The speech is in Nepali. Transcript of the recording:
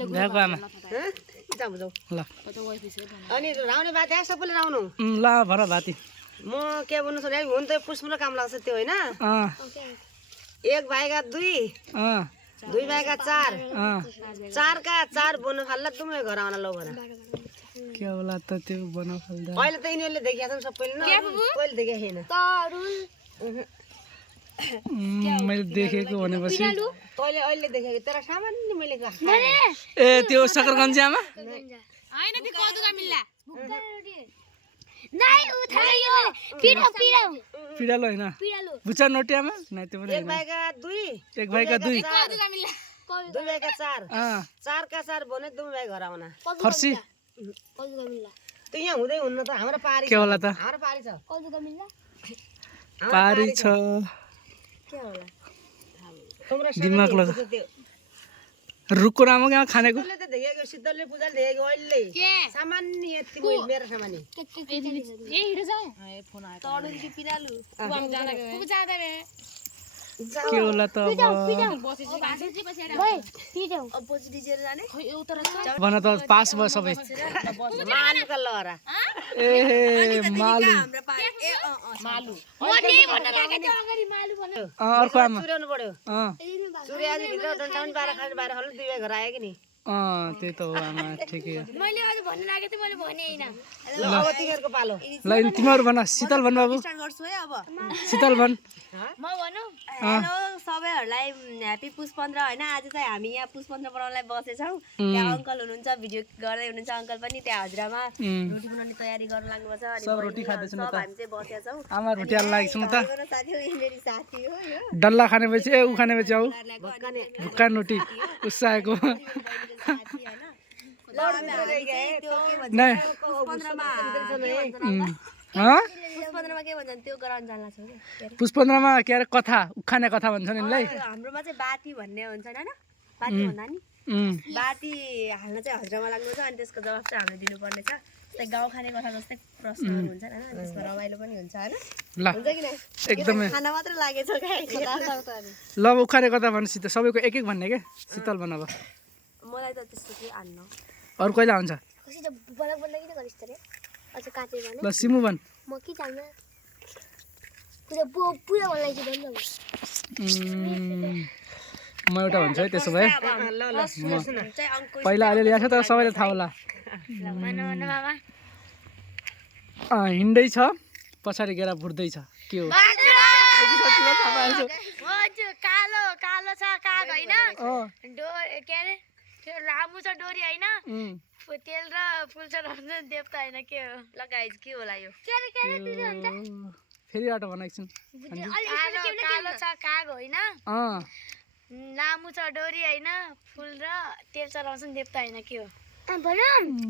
ल्याएको आमा जाऊ जाऊ ल अनि राउने बात है सबैले राउनु ल भर भाती म के भन्नु छोरी हुन त पुष्पको काम लाग्छ त्यो हैन एक भाइका दुई दुई भाइका चार चारका चार बन्न फाल्ला तुमै घर आउन लौ भन के होला त त्यो बनाउ फाल्दा अहिले त यिनीहरूले देखेका छन् सबैले न कहिले देखेको छैन मैले देखेको भनेपछि तैँले अहिले देखेको तर सामान्य मैले ए त्यो सकरगञ्जी आमा हैन त्यो कदुका मिल्ला पिडालो हैन बुचा नोटी आमा नाइ त्यो पनि एक भाइका दुई एक भाइका दुई कदुका मिल्ला दुई भाइका चार चारका चार बने दुई भाइ घर आउन फर्सी त्यो यहाँ हुँदै हुन्न त हाम्रो पारी के होला त हाम्रो पारी छ पारी छ के होला तिम्रो दिमाग लगा रुखको रामो क्या खानेको सिद्धले त देखेको सिद्धले पूजाले देखेको अहिले सामान्य यति मेरो सामान्य ए हिडो जाऊ फोन आयो तडुन कि पिरालु कुवाम जाँदा के होला त भन त पास भयो सबै मालुका लहरा ए मालु अर्को आमा चुर्याउनु पर्यो चुरे आज भित्र डन्टा पनि बाह्र खाने बाह्र खानु दुई भाइ घर आयो कि नि त्यही त हो आमा ठिकै हो मैले अझ भन्न लागेको थिएँ मैले भने हैन ल अब तिमीहरूको पालो ल तिमीहरू भन शीतल भन बाबु स्टार्ट गर्छु है अब शीतल भन म भनौँ हेलो सबैहरूलाई ह्यापी पुष 15 हैन आज चाहिँ हामी यहाँ पुष 15 बनाउनलाई बसेछौँ त्यहाँ अङ्कल हुनुहुन्छ भिडियो गर्दै हुनुहुन्छ अङ्कल पनि त्यहाँ हजुरआमा रोटी बनाउने तयारी गर्न लाग्नुपर्छ अनि सब रोटी खाँदैछन् सब त हामी चाहिँ बसेका छौँ आमा रोटी हाल्न लागेको छन् त मेरो साथी हो मेरो साथी हो यो डल्ला खाने पछि ऊ खाने पछि आऊ भुक्का रोटी उसाएको साथी हैन ल हामी त्यो के भन्छ नै पुष 15 मा पुष 15 मा के भन्छन् त्यो गराउन जान्ला छौ के पुष 15 मा के अरे कथा उखाने कथा भन्छन् यिनलाई हाम्रोमा चाहिँ बाटी भन्ने हुन्छ हैन बाटी भन्दा नि बाटी हाल्न चाहिँ हजुरआमा लाग्नुहुन्छ अनि त्यसको जवाफ चाहिँ हामीले दिनुपर्ने छ त्यस्तै गाउँ खाने कथा जस्तै प्रश्नहरू हुन्छ हैन त्यसमा रमाइलो पनि हुन्छ हैन ल हुन्छ कि नै एकदमै खाना मात्र लागेछ गाई ल उखाने कथा भन्छ शीतल सबैको एक एक भन्ने के शीतल भन अब मलाई त त्यस्तो के आन्न अरू कहिले आउँछ ल सिमु भन म के जान्न पुरा भन्दैछु भन्नु म एउटा भन्छु है त्यसो भए ल ल सुन चाहिँ अङ्क पहिला अलिअलि आएको छ तर सबैलाई थाहा होला हिँड्दैछ पछाडि गएर फुट्दैछ के हो कालो कालो छ काग हैन के अरे त्यो लामो छ डोरी हैन तेल र फुल छ देवता हैन के हो लगाइज के होला यो फेरि आटो बनाएको कालो छ काग होइन लामो छ डोरी हैन फुल र तेल चढाउँछ नि देवता हैन के हो भनौँ